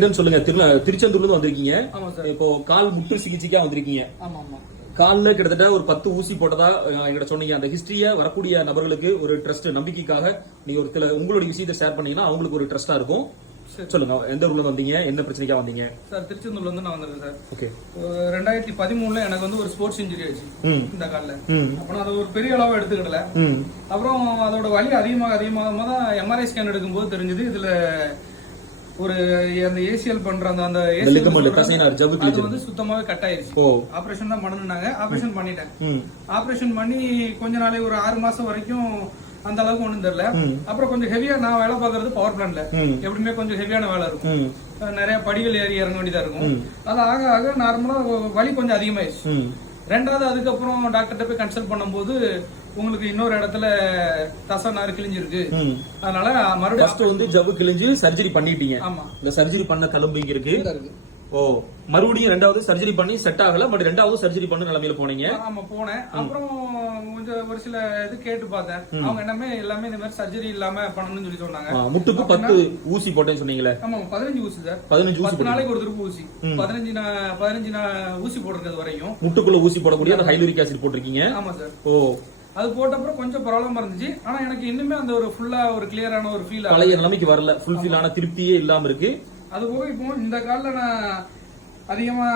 சொல்லுங்க. திரு- திருச்செந்தூர்ல வந்திருக்கீங்க. இப்போ கால் முட்டு சிகிச்சைக்கா வந்திருக்கீங்க. கால்ல கிட்டத்தட்ட ஒரு பத்து ஊசி போட்டதா அஹ், என்கிட்ட சொன்னீங்க. அந்த ஹிஸ்டரிய வரக்கூடிய நபர்களுக்கு ஒரு ட்ரஸ்ட் நம்பிக்கைக்காக நீங்க ஒரு சில உங்களுடைய விஷயத்தை ஷேர் பண்ணீங்கன்னா அவங்களுக்கு ஒரு ட்ரஸ்டா இருக்கும். சொல்லுங்க. எந்த ஊர்ல வந்தீங்க? என்ன பிரச்சனைக்கா வந்தீங்க? சார் திருச்செந்தூர்ல இருந்து நான் வந்திருக்கேன் சார். ஓகே ரெண்டாயிரத்தி பதிமூணுல எனக்கு வந்து ஒரு ஸ்போர்ட்ஸ் இன்ஜுரி ஆச்சு இந்த காலில். அப்புறம் அதை ஒரு பெரிய அளவு எடுத்துக்கிடல. அப்புறம் அதோட வலி அதிகமாக அதிகமாக தான் எம்ஆர்ஐ ஸ்கேன் எடுக்கும்போது தெரிஞ்சது. இதுல ஒரு அந்த ஏசிஎல் பண்ற அந்த அந்த அது. வந்து சுத்தமாவே கட் ஆயிருச்சு. ஆபரேஷன் தான் பண்ணணும்னாங்க ஆபரேஷன் பண்ணிட்டேன். ஆபரேஷன் பண்ணி கொஞ்ச நாளே ஒரு ஆறு மாசம் வரைக்கும் அந்த அளவுக்கு ஒண்ணும் தெரியல. அப்புறம் கொஞ்சம் ஹெவியா நான் வேலை பார்க்கறது பவர் பிளான்ல எப்படியுமே கொஞ்சம் ஹெவியான வேலை இருக்கும். நிறைய படிகள் ஏறி இறங்க வேண்டியதா இருக்கும். அது ஆக ஆக நார்மலா வலி கொஞ்சம் அதிகமாயிருச்சு. ரெண்டாவது அதுக்கப்புறம் டாக்டர்கிட்ட போய் கன்சல்ட் பண்ணும்போது உங்களுக்கு இன்னொரு இடத்துல தசை நார் கிழிஞ்சிருக்கு. அதனால மறுபடியும் வந்து ஜவ்வு கிழிஞ்சு சர்ஜரி பண்ணிட்டீங்க. ஆமா. இந்த சர்ஜரி பண்ண கலும்பு இங்க இருக்கு. ஓ மறுபடியும் ரெண்டாவது சர்ஜரி பண்ணி செட் ஆகல பட் ரெண்டாவது சர்ஜரி பண்ண நிலைமையில போனீங்க. ஆமா போனேன். அப்புறம் கொஞ்சம் ஒரு சில இது கேட்டு பார்த்தேன். அவங்க எல்லாமே எல்லாமே இந்த மாதிரி சர்ஜரி இல்லாம பண்ணணும்னு சொல்லி சொன்னாங்க. முட்டுக்கு பத்து ஊசி போட்டேன்னு சொன்னீங்களே. ஆமா பதினஞ்சு ஊசி சார். பதினஞ்சு ஊசி நாளைக்கு ஒரு திருப்பு ஊசி. பதினஞ்சு பதினஞ்சு ஊசி போட்டிருக்கிறது வரையும். முட்டுக்குள்ள ஊசி போடக்கூடிய அந்த ஹைலூரிக் ஆசிட் போட்டிருக்கீங்க. ஆமா சார். ஓ. அது போட்ட அப்புறம் கொஞ்சம் ப்ராப்ளமா இருந்துச்சு. ஆனா எனக்கு இன்னுமே அந்த ஒரு ஃபுல்லா ஒரு கிளியரான ஒரு ஃபீல் பழைய நிலைமைக்கு வரல. ஃபுல்ஃபில்லான திருப்தியே இல்லாம இருக்கு. அது போக இப்போ இந்த காலில் நான் அதிகமா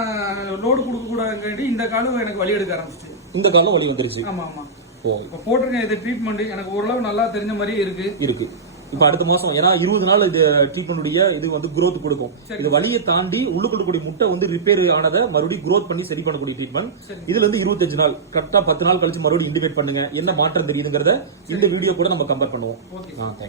லோடு கொடுக்க கூடாதுங்காட்டி இந்த காலம் எனக்கு வலி எடுக்க ஆரம்பிச்சிச்சு. இந்த காலம் வலி வந்துருச்சு. ஆமா ஆமா. ஓ. இப்போ போட்டிருக்கேன் இது ட்ரீட்மெண்ட் எனக்கு ஓரளவு நல்லா தெரிஞ்ச மாதிரியே இருக்கு. இருக்கு. இப்ப அடுத்த மாசம் ஏன்னா இருபது நாள் இது ட்ரீட்மெண்ட் இது வந்து growth கொடுக்கும். இது வலியை தாண்டி உள்ளுக்குள்ள கூடிய முட்டை வந்து ரிப்பேர் ஆனதை மறுபடியும் growth பண்ணி சரி பண்ணக்கூடிய ட்ரீட்மெண்ட். இதுல இருந்து இருபத்தஞ்சு நாள் கரெக்டா பத்து நாள் கழிச்சு மறுபடியும் இண்டிபேட் பண்ணுங்க. என்ன மாற்றம் தெரியுதுங்கிறத இந்த வீடியோ கூட நம்ம கம்பேர் பண்ணுவோம்.